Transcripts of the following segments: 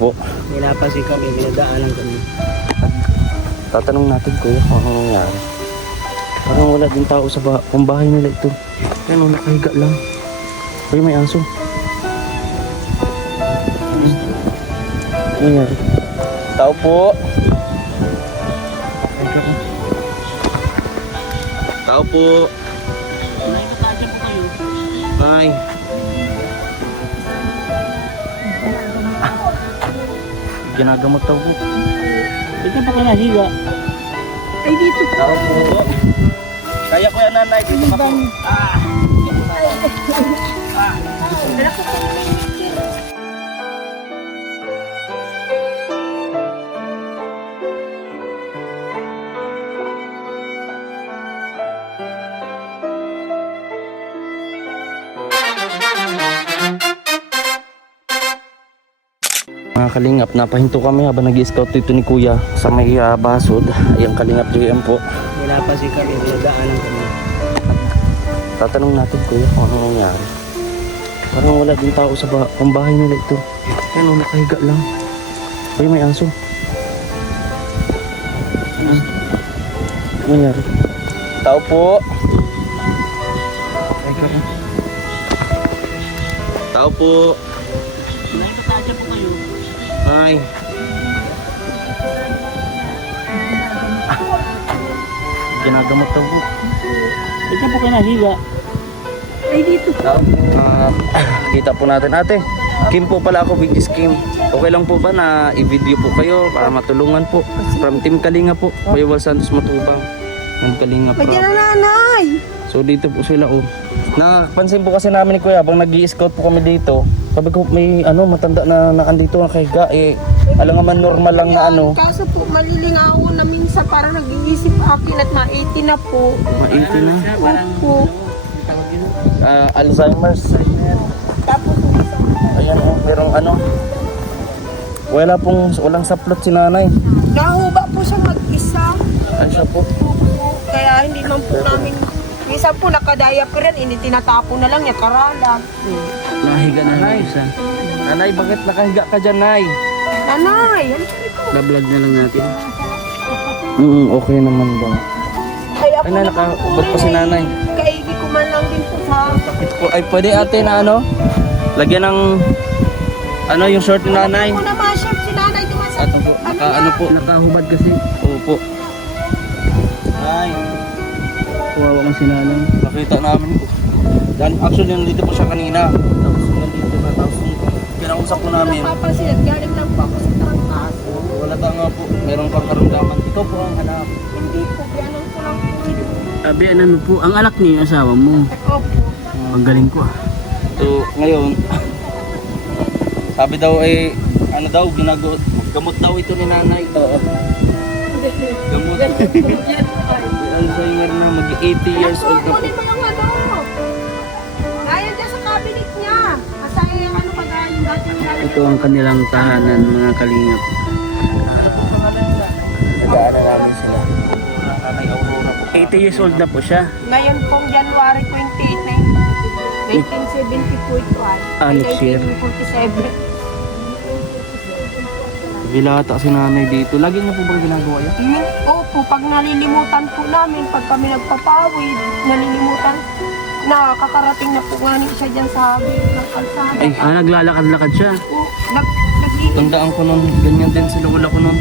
po. Nilapasi kami, dinadaanan kami. Tatanong natin kuya kung ano nangyari. Parang wala din tao sa kung bahay nila ito. Ano, nakahiga lang. Kuya, may aso. Ano nangyari? Tao po. Tao po. Nay. Ginagamot tao po. Dito pa kayo nahiga. Ay, dito pa. Tao po. Kaya ko yan nanay. Dito ka po. Mga kalingap, napahinto kami habang nag-scout dito ni kuya sa may basod. Ayan kalingap JM po. Nilapasi kami, dinadaanan kami. Tatanong natin kuya kung ano nangyari. Parang wala din tao sa kung bahay nila ito. Ano, nakahiga lang. Kuya, may aso. Ano nangyari? Tao po. Tao po. Nakikataja po kayo. Ay. Ginagamot daw po. Dito pa kayo nahiga. Ay, dito pa. Kita po natin ate. Kim po pala ako, Big Kim. Okay lang po ba na i-video po kayo para matulungan po? From Team Kalinga po. Kuya Wal Santos Matubang. Ng Kalinga po. Pwede na nanay. So dito po sila oh. Napansin po kasi namin ni Kuya habang nag-i-scout po kami dito. Sabi ko may matanda na nakandito nakahiga alam naman normal lang na Kaso po malilingaw na minsan parang nag-iisip akin at ma-80 na po. Ma-80 na. Opo. Alzheimer's. Tapos Ayan merong walang saplot si nanay. nahuba po siya mag-isa. Ay siya po. Kaya hindi man po namin minsan po nakadaya pa rin, tinatapon na lang niya karalag. Nahiga na nanay. Nanay, bakit nakahiga ka dyan, nay? Nanay, Bablog na lang natin. Okay naman daw. ay ako Ay, na, nakaubad pa si nanay. kaigi ko man lang din po sa Ay, pwede ate na lagyan ng, yung short ni nanay. Ako naman siya, si nanay dumasan. At po, nakahubad kasi. Opo. Ay, Kuwawa mo si nanay. nakita namin po. Actually, nandito po siya kanina. Tapos nandito na, tapos kinausap po namin. Napapansin at galing lang po ako sa trangkas. Wala ta nga po, meron pang karamdaman. Ikaw po ang hanap. Hindi po, ganon ko lang po ito. Abi, ano po, ang anak niyo yung asawa mo. Opo. Ang galing ko ah. So, ngayon, sabi daw gamot daw ito ni nanay. Gamot. Alzheimer na, mag-80 years old na po. Kunin mo yung Ayan dyan sa cabinet niya. Masaya yung pagkain dati nila. Ito ang kanilang tahanan, mga kalingap. Nagaanan namin sila. Nanay Aurora po. 80 years old na po siya. Ngayon pong January 28, 1970 ito ay. Next year. 1947. Bilata si nanay dito. Lagi niyo po ba ginagawa yan? Opo, pag nalilimutan po namin, pag kami nagpapawid, nalilimutan, nakakarating na po nga siya dyan sa gilid ng kalsada. Ay, Naglalakad-lakad siya. Po, tandaan ko nun. Ganyan din sila. Wala ko nun.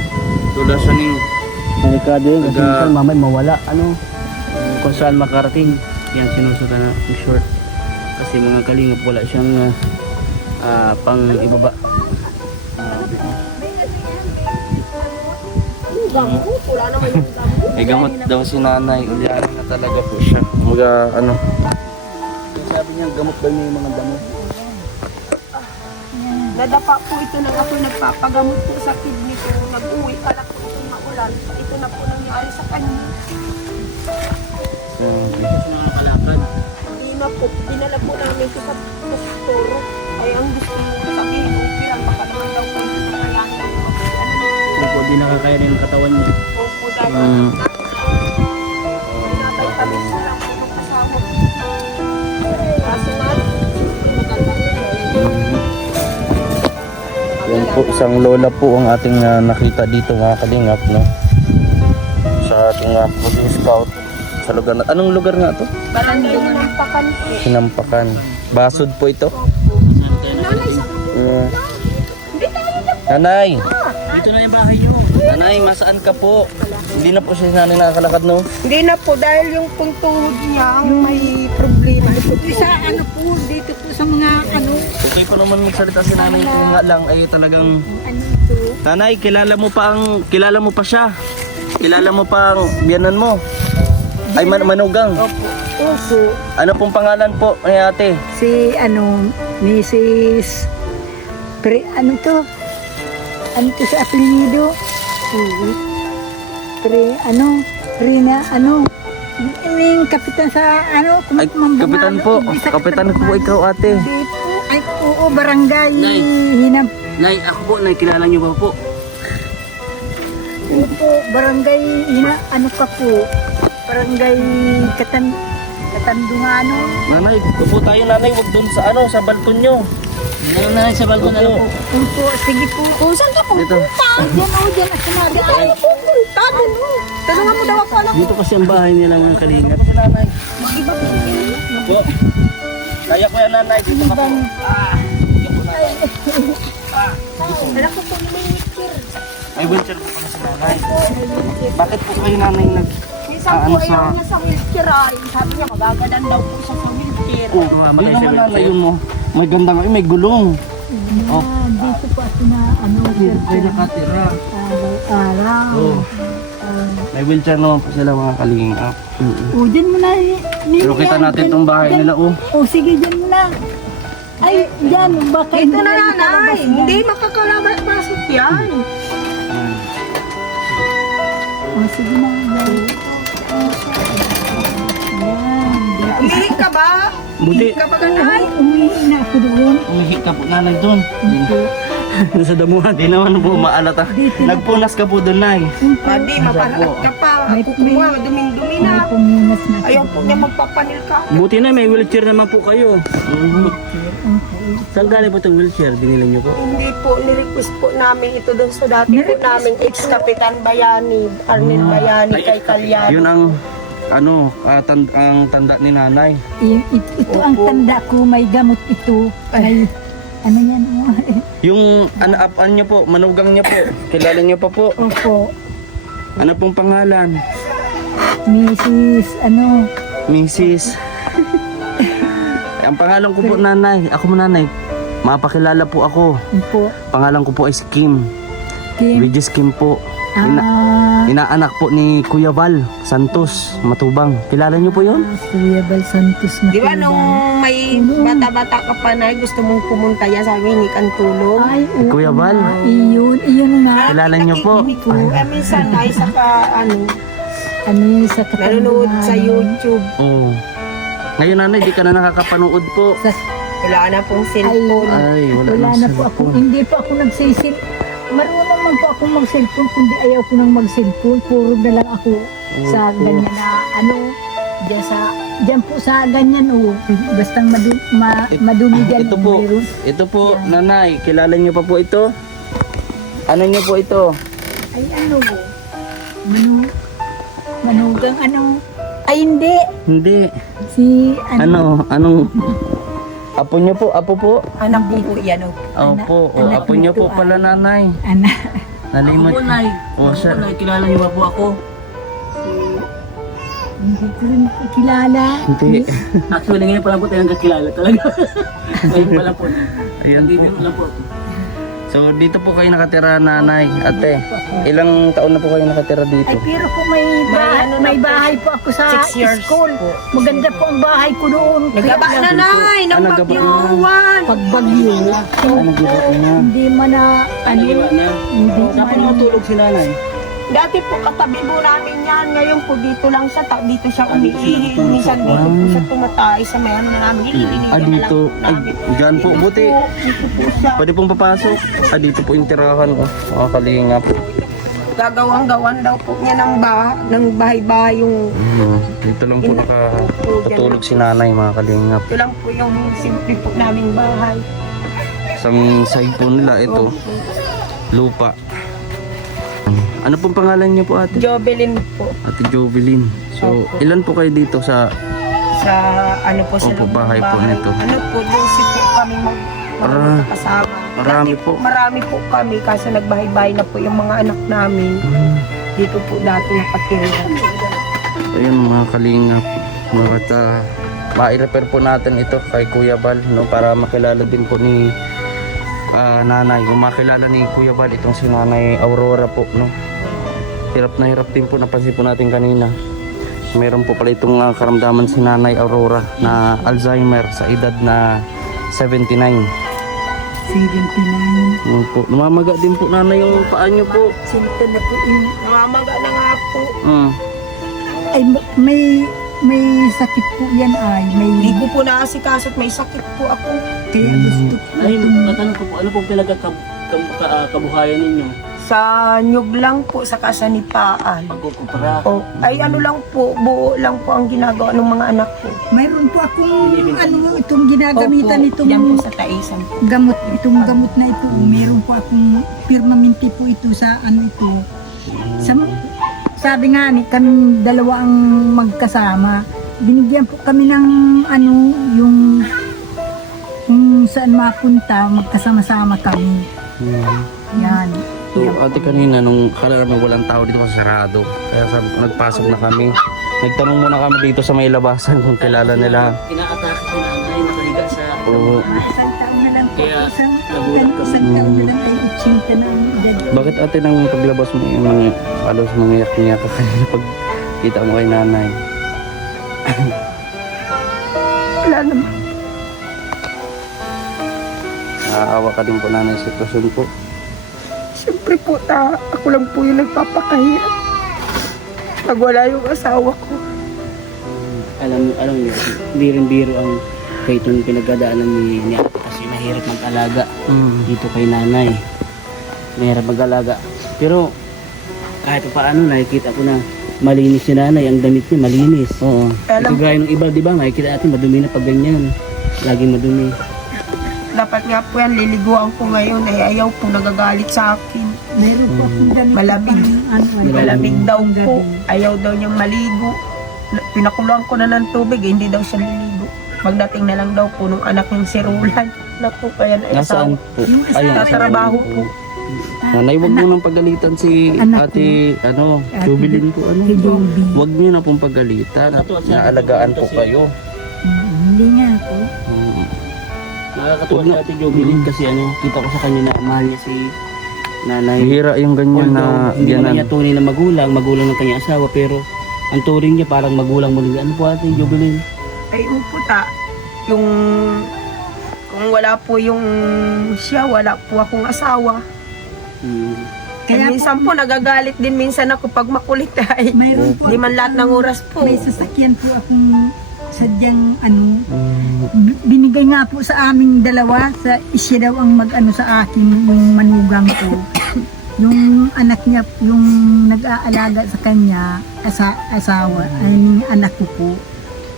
Wala siya ning Delikado yun kasi Naga- minsan mamay mawala. Kung saan makarating, yan sinusutan na yung short. Kasi mga kalingap wala siyang pang ibaba. gamot, wala naman yung gamot. may gamot daw si nanay. Ulianin na talaga po siya. Sabi niya gamot daw niya yung mga damo. Nadapa po ito ng ako nagpapagamot po sa kidney ko. Nag-uwi pala po itong maulan. Ito na po nangyari sa kanya. Nakakalakad. Hindi na po. Dinala po namin ito sa doktor. Ay, ang gusto mo sabihin ko, lang baka naman daw po yung kakayanin. Opo, di nakakaya rin ang katawan niya. Opo, dahil Mm. pinatay kami sila po ng kasama. Kaso nga, maganda. Yan po. po, isang lola po ang ating nakita dito mga kalingap, no? Sa ating Boy Scout sa lugar na, anong lugar nga to? Barangay Hinampakan po. Hinampakan. Basod po ito. Uh, Nanay! Dito na yung bahay nyo. Nanay, masaan ka po? Hindi na po siya nanay nakakalakad, no? Hindi na po dahil yung pungtuhod niya ang may problema. Sa ano po, dito po sa mga ano, Okay pa naman magsalita si nanay kung nga lang ay talagang... ano ito. Nanay, kilala mo pa siya. Kilala mo pa ang biyanan mo. Ay, manugang. Opo, Ano pong pangalan po ni ate? si ano, Mrs. Ano to? Ano to sa apelido? Rina, ano? Yung kapitan sa ano? Ay, kapitan po. Kapitan po ikaw ate. Hindi po. Ay, oo, barangay. Nay. Hinam. Nay, ako po, nay, kilala nyo ba po? Ano po, barangay, ano ka po? Barangay Katandungano. Nanay, upo tayo nanay. Huwag doon sa ano, sa balkon nyo. Ngayon na sa balkon na lang po. Opo, sige po. Kung saan ka po? Dito. Diyan at sumari. Ay, pupunta doon. Tanungan mo daw ako alam. Dito kasi ang bahay nila mga kalingap. Nanay. Mag-iba po. Po. Kaya ko yan nanay. Dito ka po. Alam ko po may mikir. May wheelchair po pala sa nanay. Bakit po kayo nanay Minsan po ayaw niya sa wheelchair ay. Sabi niya magagadan daw po siya sa wheelchair. Oh, yun naman nanay yun mo. May ganda nga, may gulong. Oh. Dito po ako na ano. Dito kayo nakatira. Araw. Oh. May wheelchair naman po sila mga kalingap. O, dyan mo na. Pero kita natin tong bahay nila oh. O, sige, dyan mo na. Ay, dyan. Baka Ito na nanay. Hindi makakalabas-pasok yan. O, sige na. Yan. Umihi ka ba? Buti. Ka ba nanay? Umihi na ako doon. Umihi ka po nanay doon. Sa damuhan. Di naman po maalata. Nagpunas ka po doon nay. Hindi, mapalat ka pa. May- Kukuha, duming-dumi na. Puminas na. Ayaw po niya magpapanil ka. Buti na, may wheelchair naman po kayo. Saan galing po itong wheelchair? Binili nyo po? Hindi po, nirequest po namin ito doon sa dati po namin ex-kapitan Bayani, Arnel Bayani kay Kalyano. Yun ang ano, ang tanda ni nanay. Ito ang tanda ko. May gamot ito. May, ano yan? Yung ano niyo po, manugang niyo po. Kilala niyo pa po. Opo. Ano pong pangalan? Mrs. Ano? Mrs. Ang pangalan ko po nanay. Ako mo nanay. Mapakilala po ako. Opo. Pangalan ko po ay Kim. Kim. Regis Kim po. Inaanak po ni Kuya Val Santos Matubang. Kilala niyo po yun? Kuya Bal Santos na. Di ba nung may bata-bata ka pa na gusto mong pumunta yan, sabi hingi kang tulong? Ay, oo. Kuya Val? Iyon nga. Kilala niyo po? Minsan ay saka Ano yun sa nanonood sa YouTube. Oo. Ngayon nanay, di ka na nakakapanood po. Sa, Wala na pong cellphone. Ay, wala, wala nang na po ako. cellphone. Hindi pa ako nagsisil. Marunong man po ako mag-cellphone. Kundi ayaw ko nang mag-cellphone. Puro na lang ako sa ganyan na ano. Diyan po sa ganyan o. Bastang madumi dyan. Ito po, mayroon. ito po, nanay, kilala niyo pa po ito? Ano niyo po ito? Ay ano. Manugang ano. Ay hindi. Hindi. Si ano. Anong? Apo niyo po, apo po? Anak ko po yan. Opo, anak apo niyo nito, po pala nanay. Anak. Nalimot. Ako po, nay. Oh, Ako siya. po, nay. Kilala nyo ba po ako? Hindi ko rin kilala. Hindi. Actually, ngayon pa lang po tayo nagkakilala talaga. Ngayon pa lang po. Ayan Hindi po. din lang po. So dito po kayo nakatira nanay. Ate, ilang taon na po kayo nakatira dito? Ay, pero po may bahay po ako sa 6 years school. po. Maganda po ang bahay ko doon. Nagaba na nay, ng nagaba na. bagyuan. Pag bagyo, Ano ginawa niya? hindi man na, Ano ginawa niya? hindi Saan po man, natulog si nanay? Dati po katabi po namin yan. Ngayon po dito lang siya. Dito siya umiihi. Minsan dito po siya tumatay sa may ano na namin. Hinihinigyan na lang dito. po namin. Ay, dyan po. Buti. Dito po siya. Pwede pong papasok. Dito po yung tirahan ko. Mga kalingap. Gagawang-gawan daw po niya ng bahay-bahay yung Dito lang po nakatutulog si nanay mga kalingap. ito lang po yung simple po naming bahay. Isang side po nila, ito, lupa. Ano pong pangalan niyo po, ate? Jobelin po. Ate Jovelyn. So, ilan po kayo dito sa Sa ano po sa Opo, loob ng bahay po nito. Ano po, 12 po kami magkasama. marami Dati po. Marami po kami kasi nagbahay-bahay na po yung mga anak namin. Dito po dati nakatira. Ayun mga kalingap. At ma-repair po natin ito kay Kuya Bal, no, para makilala din po ni nanay. Kung makilala ni Kuya Bal itong si Nanay Aurora po, no. Hirap na hirap din po, napansin po natin kanina. Meron po pala itong karamdaman si Nanay Aurora na Alzheimer sa edad na 79. 79. Ano po, namamaga din po nanay yung paa niyo po. Sinta na po yung... Namamaga na nga po. Ay, may sakit po yan ay. Hindi May... ko po naasikaso at may sakit po ako. Kaya gusto ko Ay, itong... tatanong ko po, ano pong kabuhayan ninyo? Sa nyug lang po, sa kasanipaan. Pagkukupara. O, ay ano lang po, buo lang po ang ginagawa ng mga anak ko. Mayroon po akong itong ginagamitan Opo, yan itong po sa taisan po. gamot, itong gamot na ito. Meron po akong permanente po ito sa ano ito. Sabi nga ni kami dalawa ang magkasama. Binigyan po kami ng ano yung kung saan mapunta, magkasama-sama kami. Yan. So ate, kanina nung kala namin walang tao dito kasi sarado. Kaya nagpasok na kami. Nagtanong muna kami dito sa may labasan kung kilala nila. Inaatake si nanay, nakahiga sa... Oo. Isang taon na lang po. Kaya, Isang nagulat kami. taon na lang ay 80 na ang edad. Bakit ate nang paglabas mo yung mga halos mangiyak-ngiyak ka kanina pag kita mo kay nanay? Wala naman. Naaawa ka din po nanay sa sitwasyon po. Siyempre po, ako lang po yung nagpapakahirap. Pag wala yung asawa ko. Alam niyo, biro ang kahit yung pinagdadaanan ni ate kasi mahirap mag-alaga dito kay nanay. Mahirap mag-alaga. Pero kahit pa paano nakikita ko na malinis si nanay, ang damit niya malinis. Oo. Ito Alam gaya ng iba, di ba? Nakikita natin madumi na pag ganyan. Laging madumi. Dapat nga po yan, liliguan ko ngayon. Ay ayaw po, nagagalit sa akin. Meron po akong ganito Malamig. pang ano, Malamig daw gabi. po. Ayaw daw niyang maligo. Pinakuluan ko na ng tubig, hindi daw siya liligo. Magdating na lang daw po nung anak niyang si Roland. Naku, kaya na Nasaan po? Ayun. Tatrabaho po. Nanay, wag mo nang pagalitan si Anak ate, Jubilin po, Si Joby. Wag niyo na pong pagalitan. Naalagaan po kayo. Hindi nga po. Nakakatuwa Huwag si na- ate Jovelyn kasi kita ko sa kanya na mahal niya si nanay. Bihira yung ganyan na Although, hindi naman niya yanan. tunay na magulang ng kanyang asawa, pero ang turing niya parang magulang mo rin. Ano po ate Jovelyn? Ay upo yung kung wala po yung siya, wala po akong asawa. Kaya Kaya minsan po nagagalit din minsan ako pag makulit ay. Mayroon po Di man lahat ng oras po. may sasakyan po akong sadyang ano, binigay nga po sa aming dalawa, sa siya daw ang mag-ano sa akin, yung manugang ko. Yung anak niya, yung nag-aalaga sa kanya, asawa, ay yung anak ko po.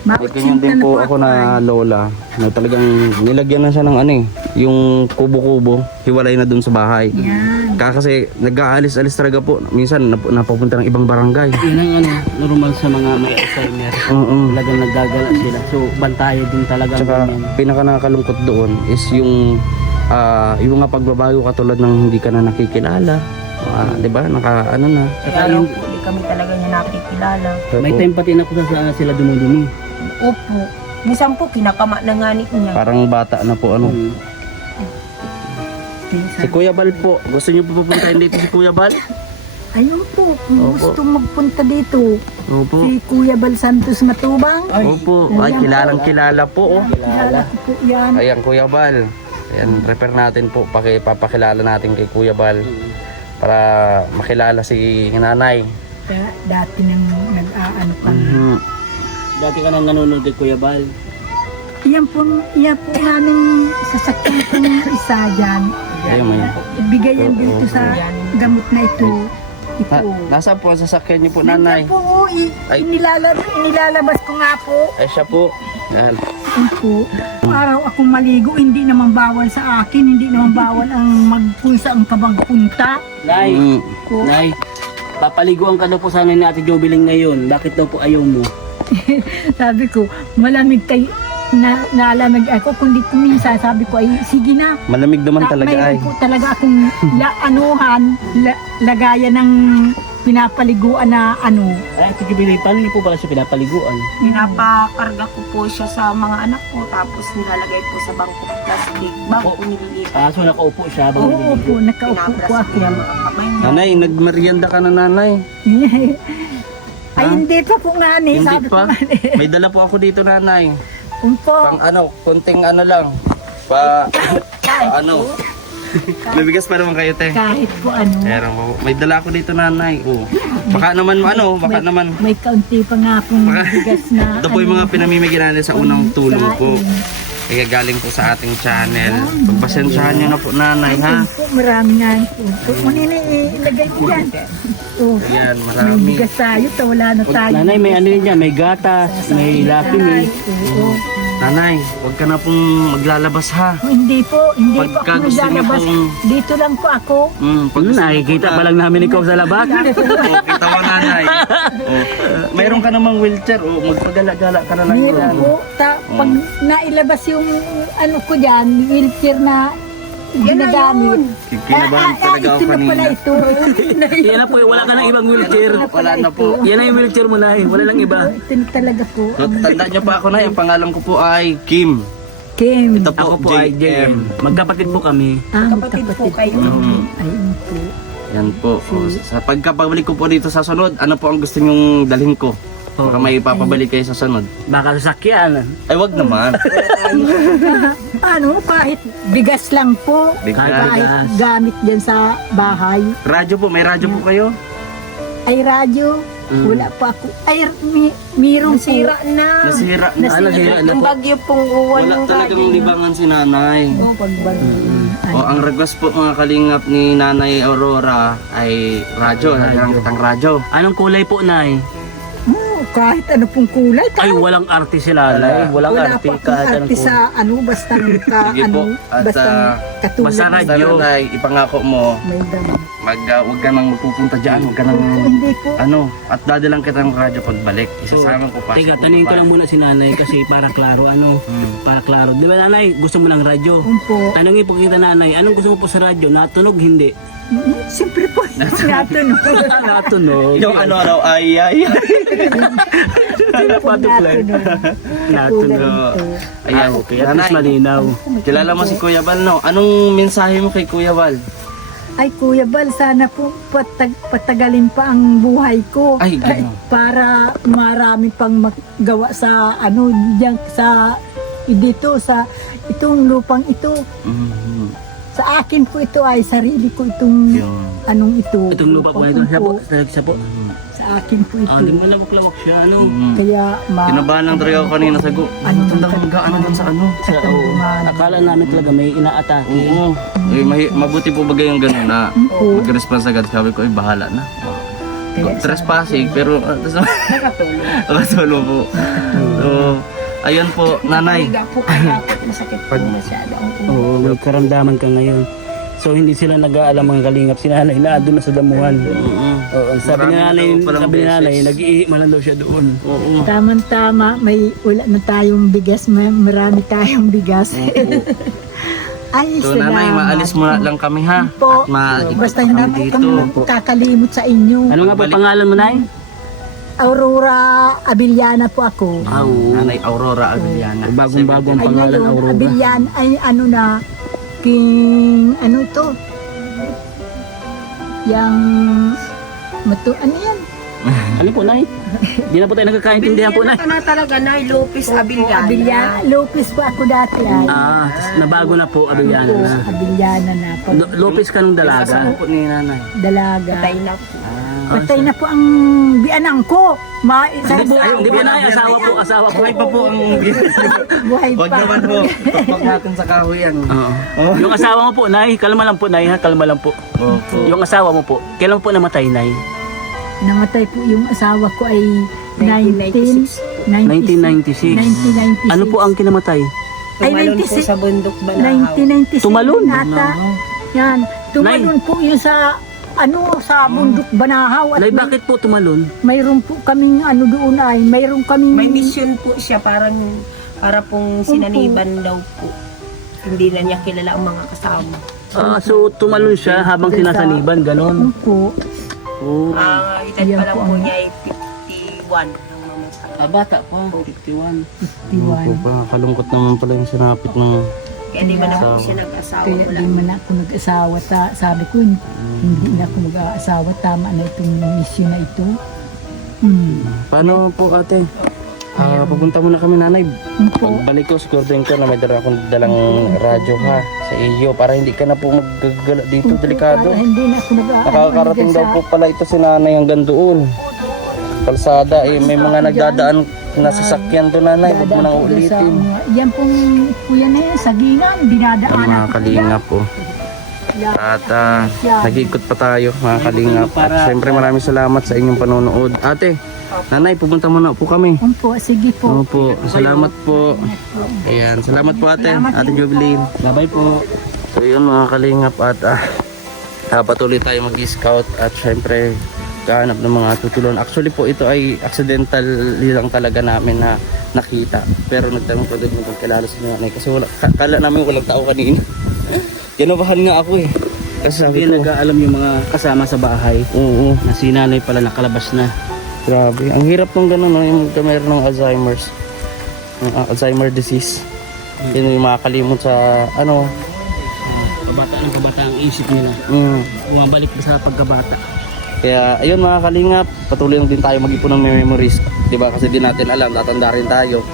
Ganyan din po ako na lola na talagang nilagyan na siya ng ano eh, yung kubo-kubo, hiwalay na dun sa bahay. Yan. Kasi nag-aalis-alis talaga po. Minsan napupunta ng ibang barangay. Yun ang normal sa mga may Alzheimer. Oo. Talagang naggagala sila. So, bantayan din talaga. Tsaka pinaka nakakalungkot doon is yung mga pagbabago katulad ng hindi ka na nakikilala. 'Di ba? Ano na. Kaya lang po, di kami talaga niya nakikilala. May time pati na kung saan sila dumudumi. Opo. Minsan po, kinakama na nga niya. Parang bata na po ano. Si Kuya Bal po. Gusto niyo po pupuntahin dito si Kuya Bal? Ayun po, kung Opo. gusto magpunta dito, Opo. si Kuya Bal Santos Matubang. Opo. Ay, kilalang kilala po. Oh. Kilala ko po yan. Ayan, Kuya Bal. Ayan, repair natin po. Papakilala natin kay Kuya Bal para makilala si nanay. Kaya dati nang nag-aano kami. Dati ka nang nanonood kay Kuya Bal. Iyan po namin sasakyan kong isa dyan. Ayun, may. Ibigay yan dito sa gamot na ito. Ito. Nasaan po ang sasakyan niyo po, nanay? Nandiyan po, Ay. inilalabas ko nga po. Ay, siya po. Yan. Opo. Araw akong maligo, hindi naman bawal sa akin, hindi naman bawal ang magpunsa ang kabagpunta. Nay, Po. Nay, papaliguan ka daw po sana ni Ate Jobeling ngayon. Bakit daw po ayaw mo? Sabi ko, malamig kay nalamig ako, kundi kuminsan sabi ko ay sige na. Malamig naman talaga ay. Mayroon po talaga akong lagayan ng pinapaliguan na ano. Ay, Ate Jobeling, paano niyo po pala siya pinapaliguan? Pinapakarga ko po siya sa mga anak ko, tapos nilalagay po sa bangko plastic. Bago po nililipat. Ah, so nakaupo siya habang Oo naliligo. po, nakaupo po Pinabras ako. niya mga kamay niya. Nanay, nagmerienda ka na nanay. Ay, hindi pa po nga ni. Hindi Sabi ko pa? nga ni. May dala po ako dito nanay. Umpo. Pang ano, konting ano lang. Pa ano. May bigas pa naman kayo, te. Kahit po ano. Meron po. May dala ako dito nanay. Oh. Baka naman ano, baka naman. May kaunti pa nga akong bigas na. Ito po yung mga pinamimigay natin sa unang tulong po. Kaya galing po sa ating channel. Pagpasensyahan nyo na po nanay ha. Po, marami nga po. Manini, ilagay mo yan. Oh, Ayan, may marami. bigas tayo, to wala na tayo. Nanay, may ano yun dyan, may gatas, may lapi, may... Oo. Nanay, huwag ka na pong maglalabas ha. Hindi po Pagka ako gusto niyo naglalabas. pong- Dito lang po ako. Pag gusto Nakikita pa lang namin ikaw sa labas. Oh, kita mo nanay. Oh. Mayroon ka namang wheelchair. Oh, magpagala-gala ka na lang Meron yan. po. Pag nailabas yung ano ko dyan, wheelchair na ginagamit. Kinabahan talaga ako ito na pala kanina. ito. Yan na po, wala ka ng ibang wheelchair. Wala na po. Yan na yung wheelchair mo na, wala lang iba. Ito na talaga po. So, tanda nyo pa ako na, yung pangalan ko po ay Kim. Kim. Ito Ako po, po ay JM. Magkapatid po kami. Kapatid po kayo. Ayun po. Yan po. Oh, sa pagkapabalik ko po dito sa sunod, ano po ang gusto nyong dalhin ko? Baka may papabalik kayo sa sunod. Baka sasakyan. Ay, wag naman. Ano, kahit bigas lang po. Bigas. Kahit gamit dyan sa bahay. Radyo po, may radyo po kayo? Ay, radyo. Wala pa ako. Ay, mayroong po. Nasira na. Nasira na. Nasira na Yung po. bagyo pong uwan Wala ng talagang radyo. libangan si nanay. Oh, pagbagi. O, ang request po mga kalingap ni Nanay Aurora ay radyo. Nagyan kitang radyo. Anong kulay po, Nay? Kahit ano pong kulay. Ay, walang arte sila, Nay. Walang Wala arte. pa akong Kahit anong arte kulay. sa ano, basta Sige ano, po. At, basta katulad. basta Basta radyo. nanay, ipangako mo, May dami. huwag ka nang magpupunta dyan. Huwag ka nang, Hindi po. ano, at dadalang kitang radyo pagbalik. Isasama ko pa. Teka, tanungin ko lang muna si Nanay kasi para klaro, para klaro. Di ba, Nanay, gusto mo ng radyo? Umpo. Tanungin po kita, Nanay, anong gusto mo po sa radyo? Natunog, hindi? Siyempre po. Natanong. Natunog. Yung ano raw, ay. Butterfly. Natunog. Ayan, Okay, at least malinaw. kilala mo si Kuya Val, no? Anong mensahe mo kay Kuya Val? Ay, Kuya Bal, sana po patagalin pa ang buhay ko. Ay, gano'n. Para marami pang magawa sa ano, diyan sa dito sa itong lupang ito. Sa akin po ito ay sarili ko itong Yun. anong ito. Itong lupa po nito. Siya po. Siya po. Sa akin po ito. Di mo na maklawak siya. Ano? Kaya Kinabahan lang talaga ako kanina sa Ano tanda ko ano doon sa ano? Akala namin talaga may inaatake. Oo. Mabuti po bagay yung gano'n na mag-response agad. Sabi ko, ay bahala na. Trespassing, pero nakatulong po. So, ayun po, nanay. Higa po kaya po masakit po masyado ang ulo. Oo, may karamdaman ka ngayon. So hindi sila nag-aalam mga kalingap. Si nanay na doon na sa damuhan. Oo, ang sabi ni nanay, nag-iihi man lang daw siya doon. Oo. Tama-tama, may wala na tayong bigas, marami tayong bigas. Ay, So, nanay, salamat. maalis muna lang kami ha. Po. At Basta kami hindi dito. kami kakalimot sa inyo. Ano nga po pangalan mo, Nay? Aurora Abiliana po ako. Nanay Aurora Abiliana. Bagong-bagong Ay pangalan, ngayon, Aurora. Abiliana ay ano na, king, ano to? Yang, ano yan? Ano po, Nay? Di na po tayo nagkakaintindihan po, Nay. Ito na talaga na Lopez Abiliana. Abiliana. Lopez po ako dati ay. Tas nabago na po, Abiliana Po, na. Abiliana na. Pag Lopez ka nung dalaga. Kasama po ni nanay. dalaga. Patay na po. Patay na po ang bianang ko. Hindi po, Nay. Asawa po, asawa po. Buhay pa po ang Buhay Huwag pa. naman po. Tupag natin sa kahoy yan. Oo. Yung asawa mo po, Nay, kalma lang po, Nay, ha? Kalma lang po. Opo. Yung asawa mo po, kailan po namatay, Nay? Namatay po yung asawa ko ay 1996 po. 1996. 1996. Ano po ang kinamatay? Ay, Tumalon po 96. sa bundok Banahaw. 1997 Tumalon? ata. Yan. Tumalon po yun sa sa bundok Banahaw. At Nay, bakit po tumalon? mayroon po kaming doon ay, mayroon kaming May mission po siya para pong sinaniban daw po. Hindi na niya kilala ang mga kasama. So tumalon siya habang sinasaniban, ganon. po. Oh. Ang edad Yan pa lang po po ang- niya ay 51 ang mamatay. Bata pa, 51. Ano po ba? Kalungkot naman pala yung sinapit ng... Kaya di man na po siya nag-asawa Kaya wala. di man ako nag-asawa. Sabi ko, hindi na ako mag-aasawa. Tama na itong mission na ito. Paano po ate? Papunta muna kami nanay. Po. Pagbalik ko, siguraduhin ko na may dala akong dalang radyo ha sa iyo para hindi ka na po maggagala dito, delikado. Para hindi na ako Nakakarating daw po pala ito si nanay hanggang doon. Kalsada may mga nagdadaan na sasakyan doon nanay, huwag mo nang ulitin. Yan pong kuya na yan, sa ginang, Ang dinadaanan mga ko kalingap po. yan. At nag-ikot pa tayo mga kalingap. At syempre maraming salamat sa inyong panonood. Ate, nanay, pupunta muna po kami. Po, sige po. Opo, salamat po. Ayan, salamat po ate, ate Jubilin. Bye-bye po. So yun mga kalingap at patuloy tayo mag-scout at syempre kahanap ng mga tutulungan. Actually po ito ay accidental lang talaga namin na nakita. Pero nagtanong ko doon kung kilala si nanay kasi kala namin walang tao kanina. Kinabahan nga ako eh. Kasi sabi Hindi ko, nag-aalam yung mga kasama sa bahay oo, na si nanay pala nakalabas na. grabe. Ang hirap ng gano'n, no? Yung mayroon ng Alzheimer's. Alzheimer disease. Yun yung makakalimot sa Kabata ang isip nila. Bumabalik sa pagkabata. Kaya ayun mga kalingap, patuloy lang din tayo mag-ipon ng memories, 'di ba? Kasi di natin alam, tatanda rin tayo.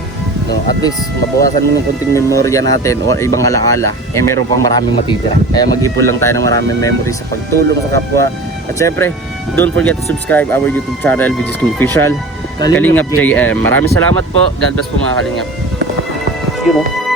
No, at least mabawasan mo yung konting memorya natin o ibang alaala, meron pang maraming matitira. Kaya mag-ipon lang tayo ng maraming memories sa pagtulong sa kapwa. At syempre, don't forget to subscribe our YouTube channel, Vidis King Official, Kalingap JM. Maraming salamat po. God bless po mga kalingap. You know.